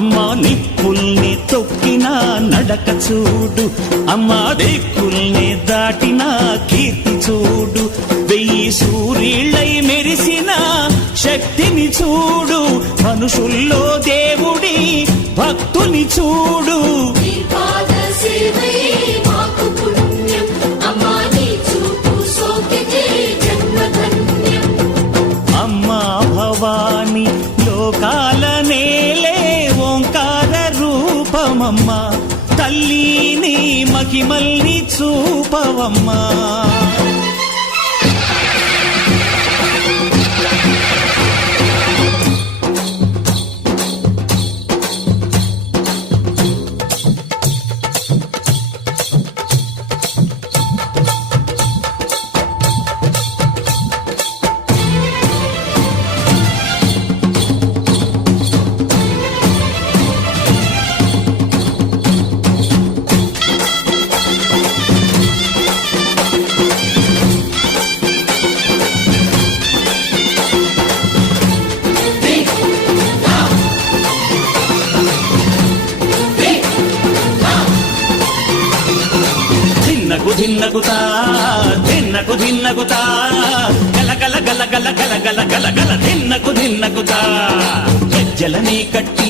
అమ్మా నిప్పుల్ని తొక్కిన నడక చూడు, అమ్మా దిక్కుల్ని దాటిన కీర్తి చూడు, 1000 సూర్యుళ్ళై మెరిసిన శక్తిని చూడు, మనుషుల్లో దేవుడి భక్తుని చూడు. అమ్మా భవాని లోకాల నేలే ఓంకార రూపమమ్మా, తల్లిని మహిమల్ని చూపవమ్మా. ధిన్నగుతా ధిన్నగుతా గల గల గల గల గల గల గల గల ధిన్నగుతా గజ్జలని కట్టి